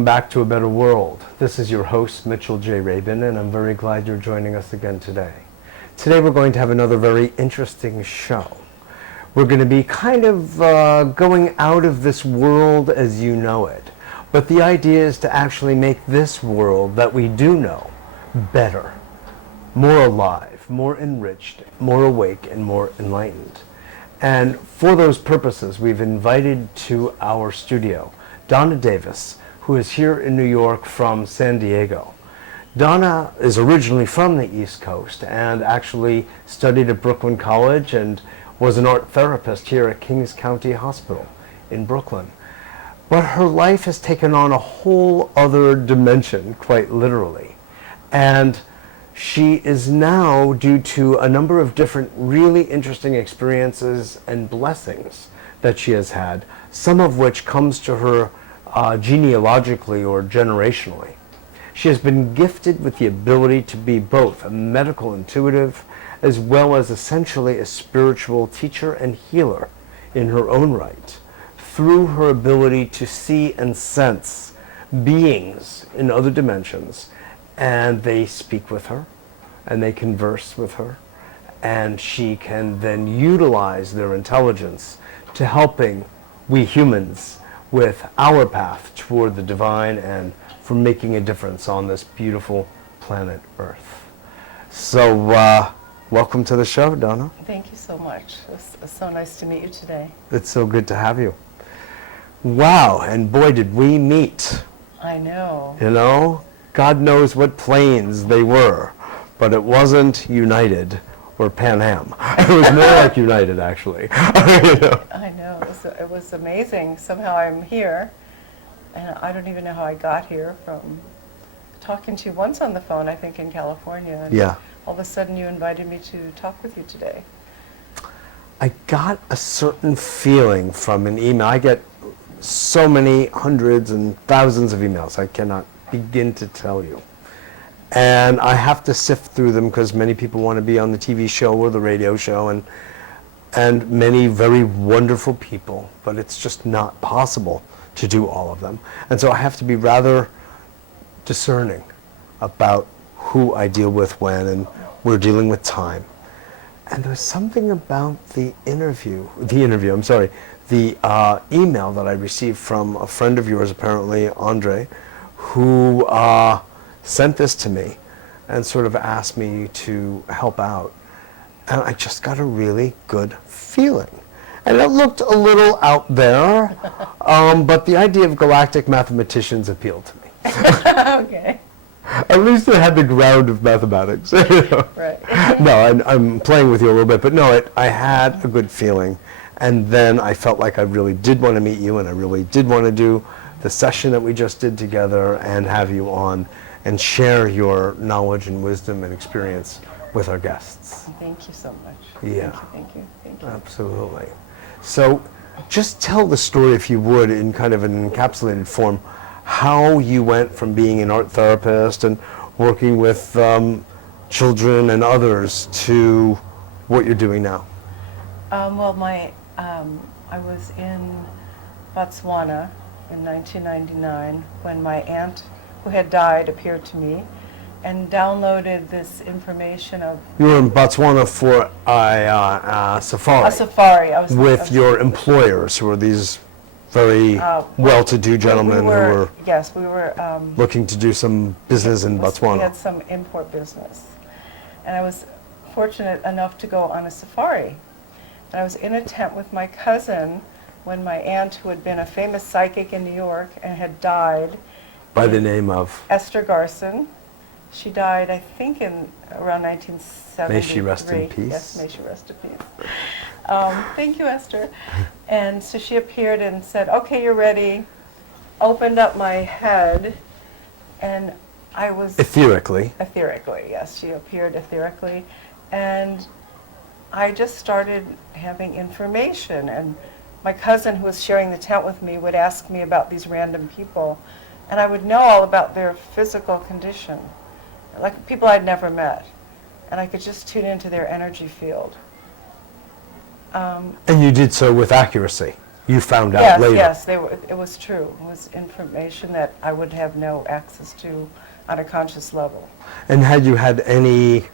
welcome back to A Better World. This is your host, Mitchell J. Rabin, and I'm very glad you're joining us again today. Today we're going to have another very interesting show. We're going to be kind of going out of this world as you know it, but the idea is to actually make this world that we do know better, more alive, more enriched, more awake, and more enlightened. And for those purposes, we've invited to our studio Donna Davis, who is here in New York from San Diego. Donna is originally from the East Coast and actually studied at Brooklyn College and was an art therapist here at Kings County Hospital in Brooklyn. But her life has taken on a whole other dimension, quite literally. And she is now, due to a number of different really interesting experiences and blessings that she has had, some of which comes to her genealogically or generationally. She has been gifted with the ability to be both a medical intuitive as well as essentially a spiritual teacher and healer in her own right, through her ability to see and sense beings in other dimensions, and they speak with her and they converse with her, and she can then utilize their intelligence to helping we humans with our path toward the divine and for making a difference on this beautiful planet Earth. So welcome to the show, Donna. Thank you so much. It's so nice to meet you today. It's so good to have you. Wow, and boy did we meet. I know. You know, God knows what planes they were, but it wasn't United or Pan Am. It was more like United, actually. You know? I know. It was amazing. Somehow I'm here, and I don't even know how I got here from talking to you once on the phone, I think, in California. And yeah. All of a sudden you invited me to talk with you today. I got a certain feeling from an email. I get so many hundreds and thousands of emails, I cannot begin to tell you. And I have to sift through them because many people want to be on the TV show or the radio show, and many very wonderful people, but it's just not possible to do all of them. And so I have to be rather discerning about who I deal with when, and we're dealing with time. And there's something about the email that I received from a friend of yours, apparently, Andre, who sent this to me and sort of asked me to help out. And I just got a really good feeling. And it looked a little out there, but the idea of galactic mathematicians appealed to me. Okay. At least it had the ground of mathematics. You know? Right. No, I'm playing with you a little bit, but no, I had a good feeling. And then I felt like I really did want to meet you, and I really did want to do the session that we just did together and have you on and share your knowledge and wisdom and experience with our guests. Thank you so much. Yeah. Thank you. Absolutely. So just tell the story, if you would, in kind of an encapsulated form, how you went from being an art therapist and working with children and others to what you're doing now. Well, I was in Botswana in 1999 when my aunt, who had died, appeared to me and downloaded this information of... You were in Botswana for a safari. A safari. With your employers, who were these very well-to-do gentlemen who were... Yes, we were... looking to do some business in Botswana. We had some import business. And I was fortunate enough to go on a safari. And I was in a tent with my cousin when my aunt, who had been a famous psychic in New York and had died... By the name of? Esther Garson. She died, I think, in around 1973. May she rest in peace. Yes, may she rest in peace. Thank you, Esther. And so she appeared and said, okay, you're ready. Opened up my head, and I was... Etherically. Etherically, yes. She appeared etherically. And I just started having information. And my cousin, who was sharing the tent with me, would ask me about these random people. And I would know all about their physical condition, like people I'd never met. And I could just tune into their energy field. And you did so with accuracy. you found out Yes, later. yes, it was true. It was information that I would have no access to on a conscious level. And had you had any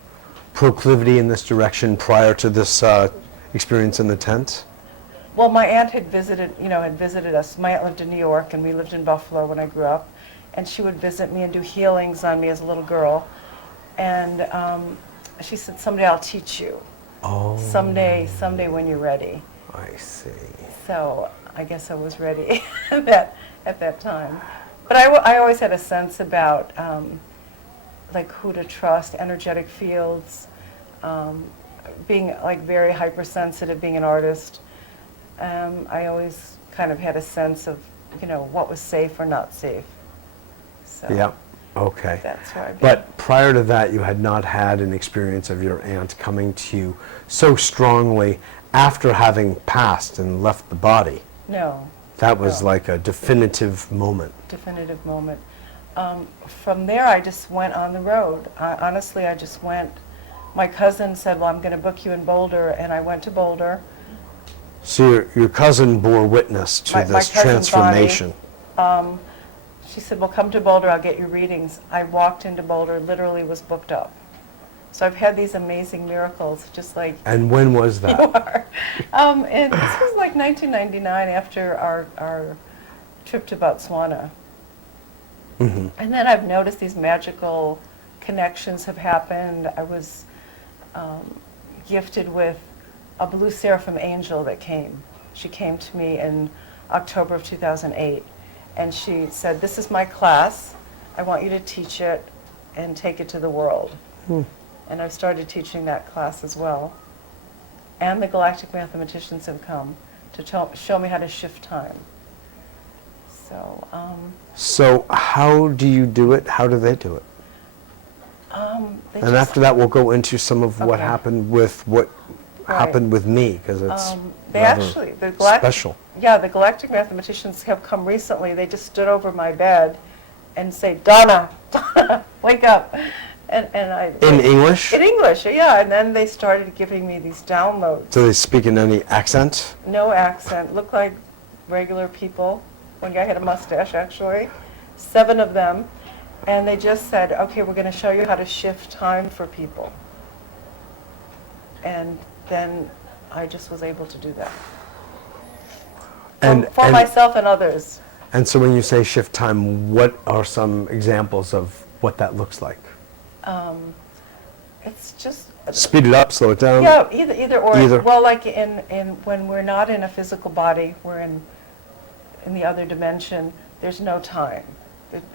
proclivity in this direction prior to this experience in the tent? Well, my aunt had visited us. My aunt lived in New York, and we lived in Buffalo when I grew up. And she would visit me and do healings on me as a little girl. And she said, "Someday I'll teach you. Oh. Someday when you're ready." I see. So I guess I was ready at that time. But I always had a sense about like who to trust, energetic fields, being like very hypersensitive, being an artist. I always kind of had a sense of, what was safe or not safe. So Yeah. Okay. that's where I began. But prior to that, you had not had an experience of your aunt coming to you so strongly after having passed and left the body. No. That was No. like a definitive moment. Definitive moment. From there, I just went on the road. Honestly, I just went. My cousin said, "Well, I'm going to book you in Boulder," and I went to Boulder. So your cousin bore witness to My this cousin transformation. She said, "Well, come to Boulder, I'll get you readings." I walked into Boulder, literally was booked up. So I've had these amazing miracles, just like And when was that? you are. And this was like 1999 after our trip to Botswana. Hmm. And then I've noticed these magical connections have happened. I was gifted with a blue seraphim angel that came. She came to me in October of 2008, and she said, "This is my class. I want you to teach it and take it to the world." And I've started teaching that class as well. And the galactic mathematicians have come to show me how to shift time. So, So how do you do it? How do they do it? they And just- after that, we'll go into some of what Okay. happened with what Right. happened with me, because it's they rather actually, special. Yeah, the galactic mathematicians have come recently. They just stood over my bed and say, "Donna, Donna, wake up." And I... In English? In English, yeah. And then they started giving me these downloads. Do they speak in any accent? No accent. Looked like regular people. One guy had a mustache, actually. 7 of them. And they just said, "Okay, we're going to show you how to shift time for people." And then I just was able to do that. For myself and others. And so when you say shift time, what are some examples of what that looks like? It's just... Speed it up, slow it down? Yeah, either or. Either. Well, like in when we're not in a physical body, we're in the other dimension, there's no time.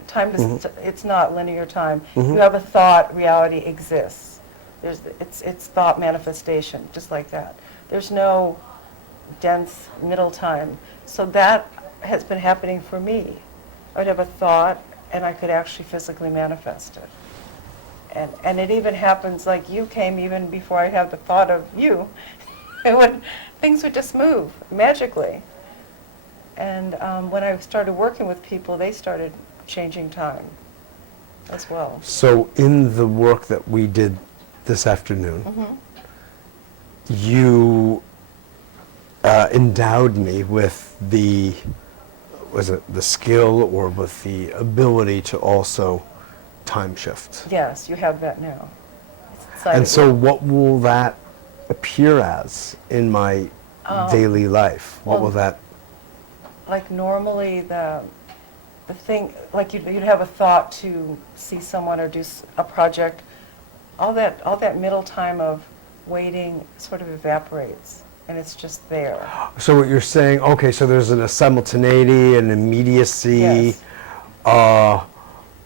Time is, it's not linear time. You have a thought, reality exists. It's thought manifestation, just like that. There's no dense middle time. So that has been happening for me. I would have a thought, and I could actually physically manifest it. And it even happens like you came even before I had the thought of you. Things would just move magically. And when I started working with people, they started changing time as well. So in the work that we did this afternoon, you endowed me with the skill or with the ability to also time shift. Yes, you have that now. It's And exciting. so what will that appear as in my daily life? What well, will that... Like normally the thing, like you'd have a thought to see someone or do a project, all that middle time of waiting sort of evaporates, and it's just there. So what you're saying, okay, so there's a simultaneity and immediacy, Yes.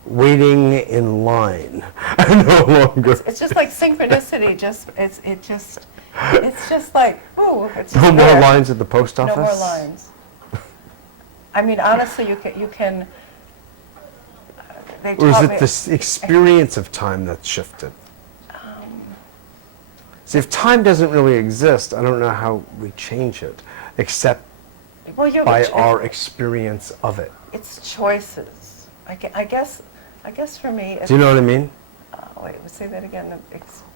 waiting in line. No longer. It's just like synchronicity. It's just like, ooh, it's just No more there. lines at the post office? No more lines. I mean, honestly, you can. They Or is taught it me- this experience of time that's shifted? See, if time doesn't really exist, I don't know how we change it, except well, you by our experience of it. It's choices. I guess for me. It's, Do you know what I mean? wait, say that again.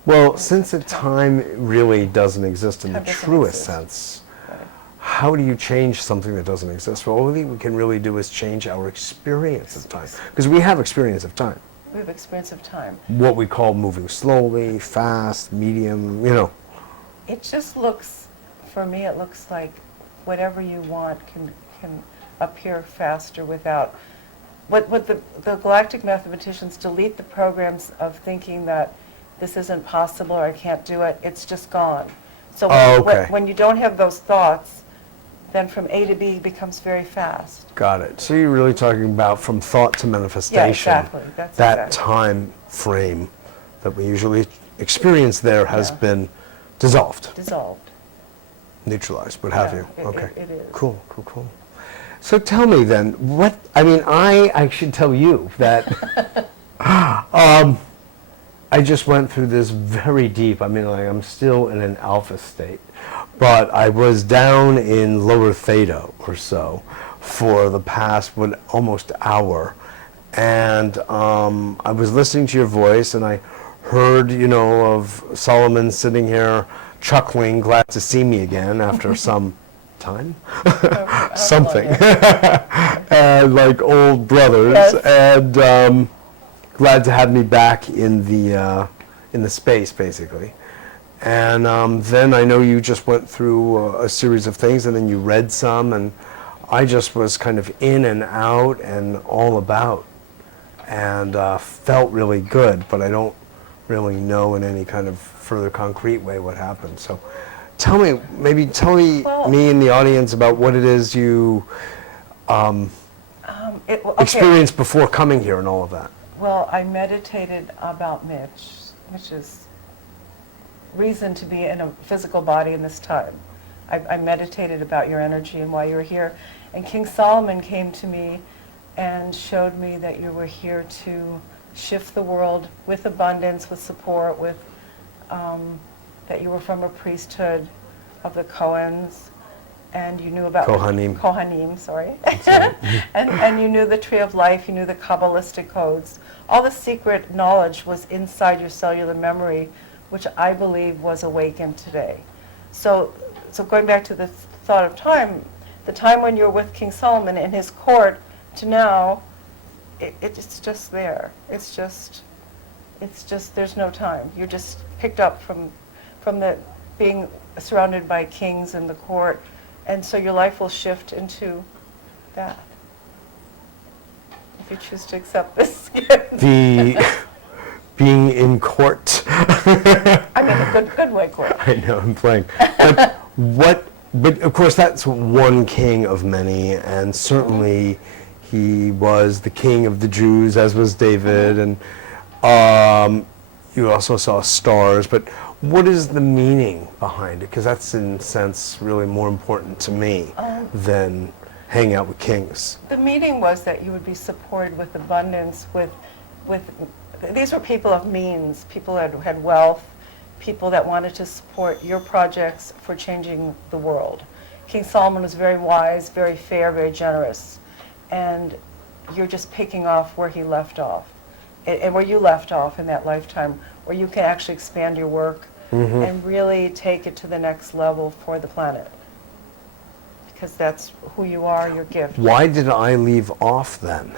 Well, since time really doesn't exist in the Time doesn't truest exist. sense, Right. how do you change something that doesn't exist? Well, the only thing we can really do is change our experience of time, because we have experience of time. We have experience of time. What we call moving slowly, fast, medium, It just looks, for me, it looks like whatever you want can appear faster without. What the galactic mathematicians delete the programs of thinking that this isn't possible or I can't do it. It's just gone. So when you don't have those thoughts, then from A to B becomes very fast. Got it. So you're really talking about from thought to manifestation. Yeah, exactly. That's that exactly. time frame that we usually experience there has been dissolved, neutralized, what have you. Okay. It is. Cool. So tell me then, I should tell you that I just went through this very deep, I'm still in an alpha state, but I was down in lower theta or so for the past, almost hour. And I was listening to your voice and I heard, of Solomon sitting here chuckling, glad to see me again after some time, something, and like old brothers, Yes. and glad to have me back in the space, basically. And then I know you just went through a series of things, and then you read some, and I just was kind of in and out and all about, and felt really good, but I don't really know in any kind of further concrete way what happened. So tell me me and the audience about what it is you experienced before coming here and all of that. Well, I meditated about Mitch's reason to be in a physical body in this time. I meditated about your energy and why you're here. And King Solomon came to me and showed me that you were here to shift the world with abundance, with support, with that you were from a priesthood of the Cohens, and you knew about Kohanim, sorry. and you knew the tree of life, you knew the Kabbalistic codes. All the secret knowledge was inside your cellular memory, which I believe was awakened today. So going back to the thought of time, the time when you're with King Solomon in his court to now, it's just there. It's just there's no time. You're just picked up from the being surrounded by kings in the court, and so your life will shift into that. If you choose to accept this gift. The being in court. I mean, a good way court. I know, I'm playing. But of course that's one king of many, and certainly he was the king of the Jews, as was David, and you also saw stars. But what is the meaning behind it? Because that's in a sense really more important to me than hanging out with kings. The meaning was that you would be supported with abundance, with these were people of means, people that had wealth, people that wanted to support your projects for changing the world. King Solomon was very wise, very fair, very generous, and you're just picking off where he left off, and where you left off in that lifetime, where you can actually expand your work and really take it to the next level for the planet, because that's who you are, your gift. Why did I leave off then? In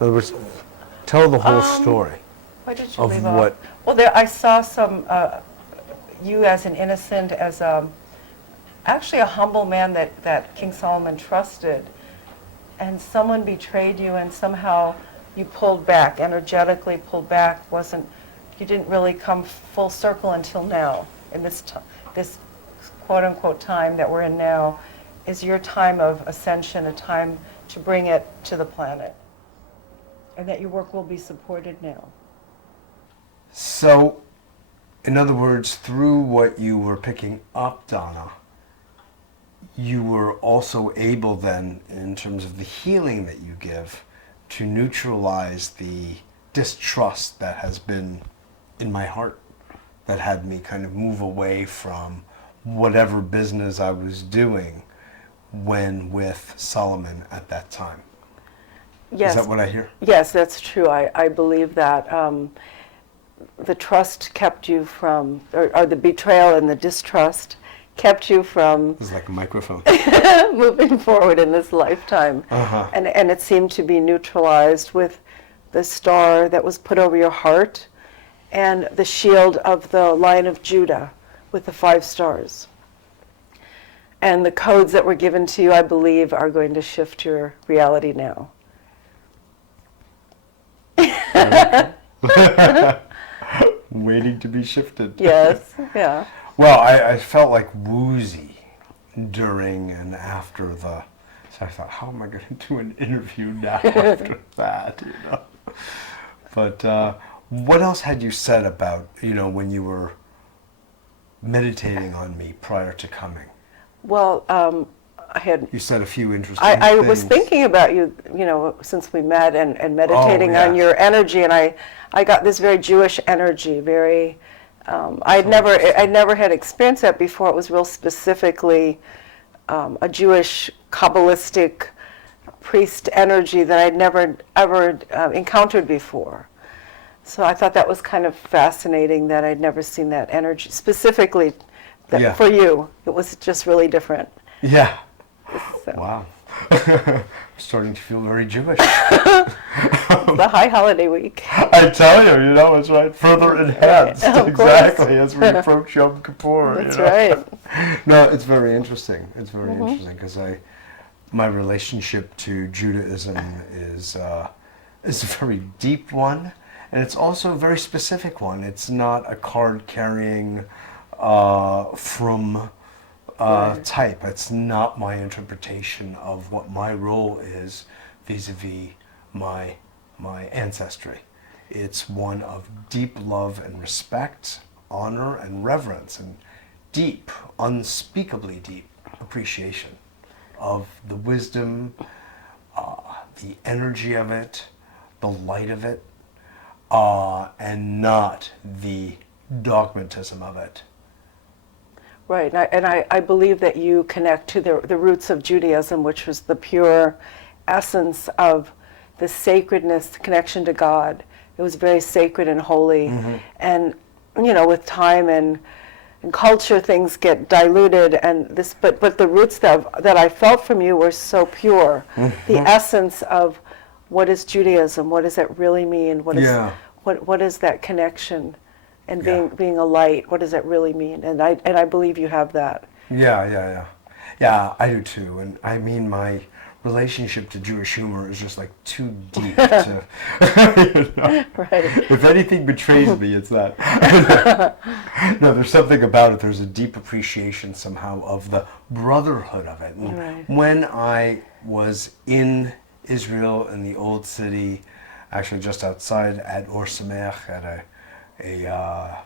other words, tell the whole story. Why did you of leave what? off? Well, I saw some, you as an innocent, as actually a humble man that King Solomon trusted, and someone betrayed you, and somehow you pulled back, energetically pulled back. You didn't really come full circle until now, in this quote-unquote time that we're in now, is your time of ascension, a time to bring it to the planet, and that your work will be supported now. So, in other words, through what you were picking up, Donna, you were also able then, in terms of the healing that you give, to neutralize the distrust that has been in my heart, that had me kind of move away from whatever business I was doing when with Solomon at that time. Yes. Is that what I hear? Yes, that's true. I believe that the trust kept you from, or the betrayal and the distrust kept you from It's like a microphone. moving forward in this lifetime. Uh-huh. And it seemed to be neutralized with the star that was put over your heart and the shield of the Lion of Judah with the 5 stars. And the codes that were given to you, I believe, are going to shift your reality now. Waiting to be shifted. Yes, yeah. Well, I felt like woozy during and after the... So I thought, how am I going to do an interview now after that, you know? But what else had you said about, you know, when you were meditating on me prior to coming? Well, You said a few interesting I things. was thinking about you, you know, since we met and meditating Oh, on yeah. your energy, and I got this very Jewish energy, very, I'd never had experienced that before. It was real specifically a Jewish Kabbalistic priest energy that I'd never ever encountered before. So I thought that was kind of fascinating that I'd never seen that energy specifically Yeah. for you. It was just really different. Yeah. So. Wow. I'm starting to feel very Jewish. The high holiday week. I tell you, you know, it's right. Further enhanced, Of exactly, as we approach Yom Kippur. That's you know? right. No, it's very interesting. It's very interesting because my relationship to Judaism is a very deep one, and it's also a very specific one. It's not a card-carrying from type. It's not my interpretation of what my role is vis-a-vis my ancestry. It's one of deep love and respect, honor and reverence, and deep, unspeakably deep appreciation of the wisdom, the energy of it, the light of it, and not the dogmatism of it. Right, and I believe that you connect to the roots of Judaism, which was the pure essence of the sacredness, the connection to God. It was very sacred and holy. Mm-hmm. And, you know, with time and culture, things get diluted. And this, but the roots that I felt from you were so pure. Mm-hmm. The essence of what is Judaism, what does that really mean? Yeah. What is that connection? And Yeah. being a light, what does that really mean? And I believe you have that. Yeah, I do too. And I mean, my relationship to Jewish humor is just like too deep to, you know? Right. If anything betrays me, it's that. No, there's something about it. There's a deep appreciation somehow of the brotherhood of it. And Right. when I was in Israel, in the old city, actually just outside at Or Sameach, at a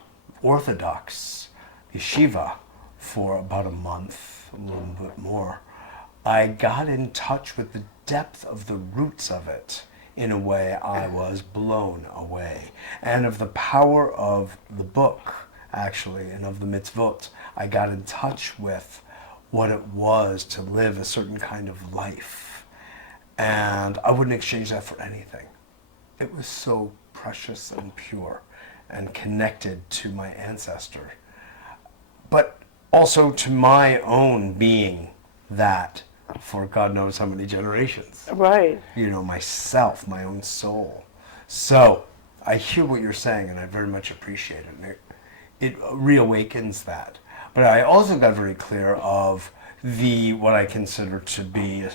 Orthodox yeshiva for about a month, a little bit more, I got in touch with the depth of the roots of it. In a way, I was blown away. And of the power of the book, actually, and of the mitzvot, I got in touch with what it was to live a certain kind of life. And I wouldn't exchange that for anything. It was so precious and pure and connected to my ancestor, but also to my own being that for God knows how many generations. Right. You know, myself, my own soul. So I hear what you're saying, and I very much appreciate it. And it reawakens that. But I also got very clear of what I consider to be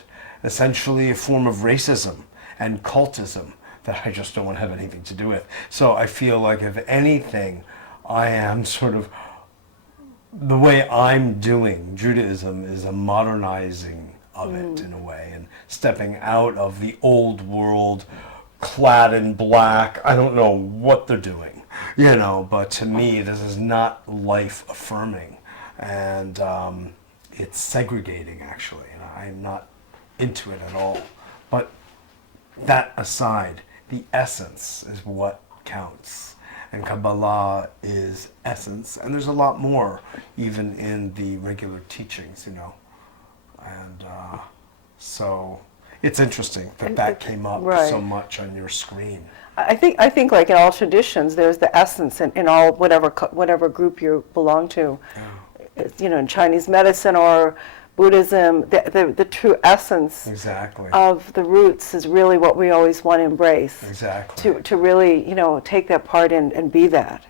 essentially a form of racism and cultism that I just don't want to have anything to do with. So I feel like, if anything, I am sort of, the way I'm doing Judaism is a modernizing of it in a way, and stepping out of the old world, clad in black. I don't know what they're doing, you know, but to me this is not life affirming, and it's segregating actually, and I'm not into it at all. But that aside, the essence is what counts. And Kabbalah is essence. And there's a lot more, even in the regular teachings, you know. And so it's interesting that came up Right. so much on your screen. I think like in all traditions, there's the essence in all whatever group you belong to. in Chinese medicine or Buddhism, the true essence Exactly. of the roots is really what we always want to embrace. Exactly. To really, take that part and be that.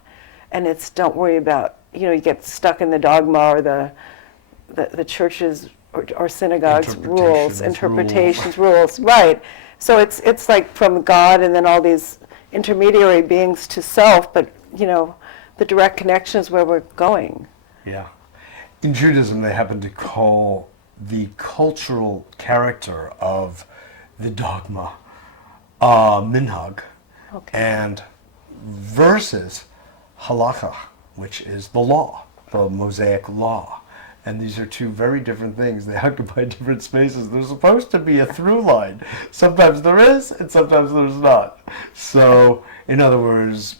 And it's, don't worry about, you get stuck in the dogma or the church's or synagogues interpretations, rules. Right. So it's like from God and then all these intermediary beings to self, but, the direct connection is where we're going. Yeah. In Judaism, they happen to call the cultural character of the dogma minhag, Okay. and versus halakha, which is the law, the Mosaic law. And these are two very different things. They occupy different spaces. There's supposed to be a through line. Sometimes there is, and sometimes there's not. So, in other words,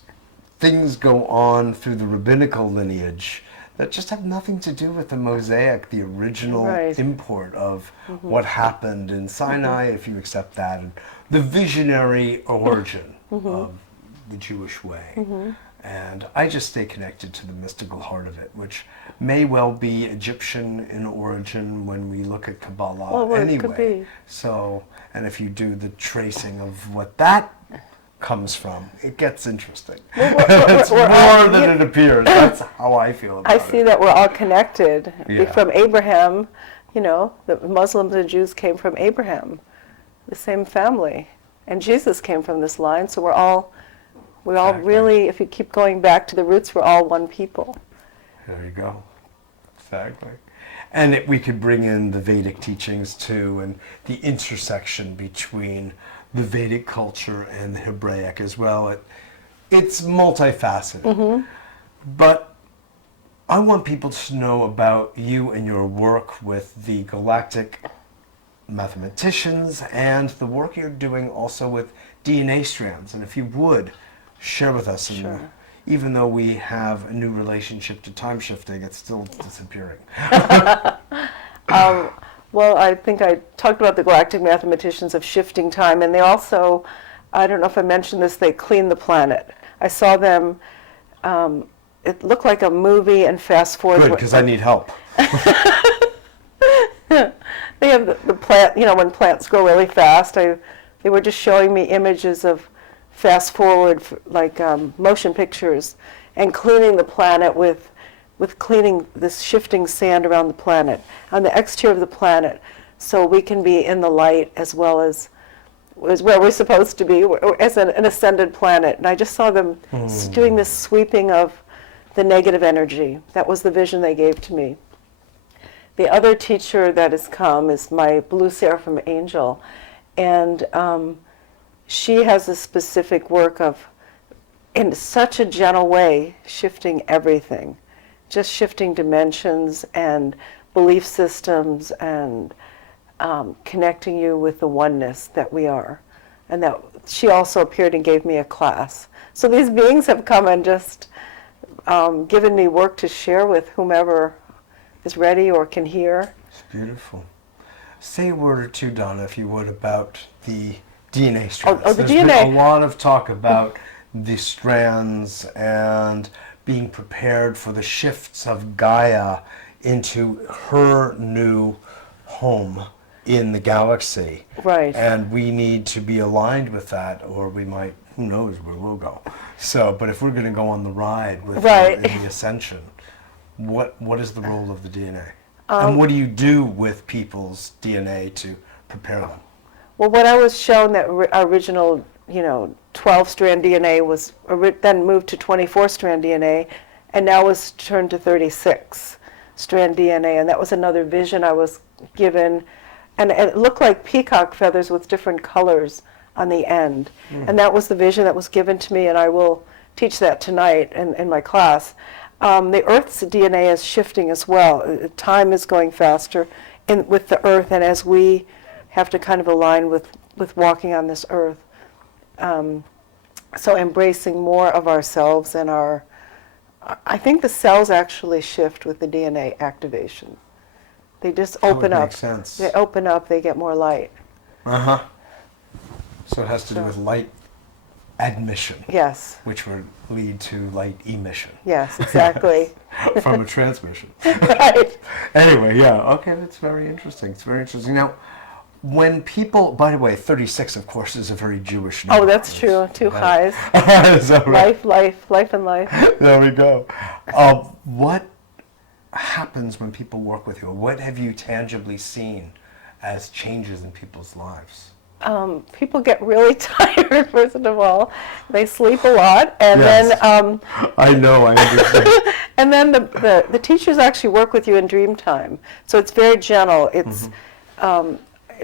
things go on through the rabbinical lineage that just have nothing to do with the Mosaic, the original import of what happened in Sinai, if you accept that, and the visionary origin of the Jewish way. And I just stay connected to the mystical heart of it, which may well be Egyptian in origin when we look at Kabbalah anyway. It could be. So, and if you do the tracing of what that comes from, it gets interesting. It's more than it appears. That's how I feel about it. I see that we're all connected. Yeah. From Abraham, the Muslims and Jews came from Abraham, the same family. And Jesus came from this line, so we're all really, if you keep going back to the roots, we're all one people. There you go. Exactly. And we could bring in the Vedic teachings too, and the intersection between the Vedic culture and the Hebraic as well. It's multifaceted. But I want people to know about you and your work with the galactic mathematicians and the work you're doing also with DNA strands. And if you would, share with us. Sure. And even though we have a new relationship to time shifting, it's still disappearing. Well, I think I talked about the galactic mathematicians of shifting time, and they also, I don't know if I mentioned this, they clean the planet. I saw them, it looked like a movie and fast forward. Good, because I need help. They have the plant, when plants grow really fast. They were just showing me images of fast forward, like motion pictures, and cleaning the planet with cleaning this shifting sand around the planet, on the exterior of the planet, so we can be in the light as well as where we're supposed to be, as an ascended planet. And I just saw them doing this sweeping of the negative energy. That was the vision they gave to me. The other teacher that has come is my blue seraphim angel, and she has a specific work of, in such a gentle way, shifting everything. Just shifting dimensions and belief systems and connecting you with the oneness that we are. And that she also appeared and gave me a class. So these beings have come and just given me work to share with whomever is ready or can hear. It's beautiful. Say a word or two, Donna, if you would, about the DNA strands. Oh, the There's DNA. been a lot of talk about the strands and being prepared for the shifts of Gaia into her new home in the galaxy. Right. And we need to be aligned with that, or we might, who knows where we'll go. So, but if we're going to go on the ride with her in the ascension, what is the role of the DNA? And what do you do with people's DNA to prepare them? Well, what I was shown that original, 12-strand DNA was then moved to 24-strand DNA, and now was turned to 36-strand DNA, and that was another vision I was given, and it looked like peacock feathers with different colors on the end, and that was the vision that was given to me, and I will teach that tonight in my class. The Earth's DNA is shifting as well. Time is going faster with the Earth, and as we have to kind of align with walking on this Earth. So embracing more of ourselves and I think the cells actually shift with the DNA activation. They just open up. Makes sense. They open up, they get more light. Uh-huh. So it has to do with light admission. Yes. Which would lead to light emission. Yes, exactly. from a transmission. Right. Anyway, yeah, okay, that's very interesting. It's very interesting. Now, when people, by the way, 36, of course, is a very Jewish number. Oh, that's true. Two highs. Is that right? Life and life. There we go. What happens when people work with you? What have you tangibly seen as changes in people's lives? People get really tired, first of all. They sleep a lot, and Yes. then I know, I understand. and then the teachers actually work with you in dream time. So it's very gentle. It's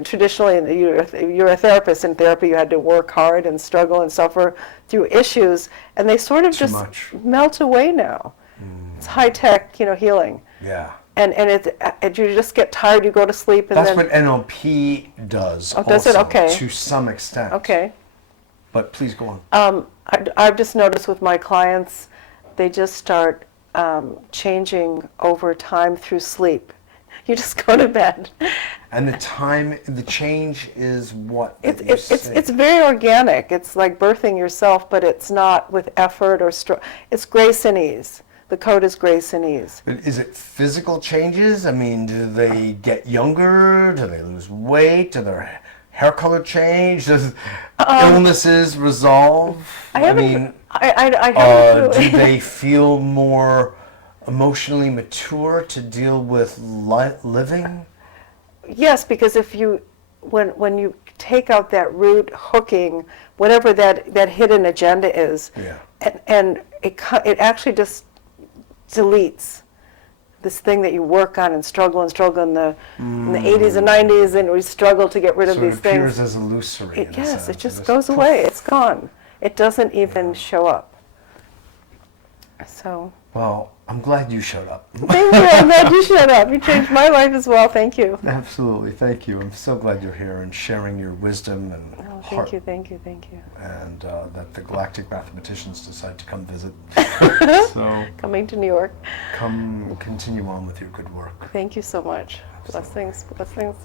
traditionally you're a therapist. In therapy, you had to work hard and struggle and suffer through issues, and they sort of Too just much. melt away now. It's high tech, healing. Yeah. And you just get tired. You go to sleep, and That's then what NLP does. Oh, does it? also, Okay. To some extent. okay. But please go on. I've just noticed with my clients, they just start changing over time through sleep. You just go to bed. And the change is what? that you It's see? very organic. It's like birthing yourself, but it's not with effort or it's grace and ease. The code is grace and ease. Is it physical changes? I mean, do they get younger? Do they lose weight? Do their hair color change? Does illnesses resolve? I haven't. mean, I haven't really. do they feel more emotionally mature to deal with living? Yes, because when you take out that root hooking, whatever that hidden agenda is, Yeah. and it actually just deletes this thing that you work on and struggle in the 80s and 90s, and we struggle to get rid of So these it appears things. as illusory. in a Yes, sense. it just It goes away. It's gone. It doesn't even show up. So. Well, I'm glad you showed up. Thank you. I'm glad you showed up. You changed my life as well. Thank you. Absolutely, thank you. I'm so glad you're here and sharing your wisdom and Oh, heart. thank you. And that the Galactic Mathematicians decide to come visit. So Coming to New York. come continue on with your good work. Thank you so much. Blessings. Blessings.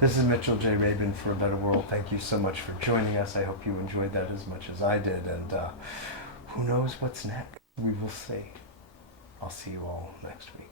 This is Mitchell J. Rabin for A Better World. Thank you so much for joining us. I hope you enjoyed that as much as I did. And who knows what's next? We will see. I'll see you all next week.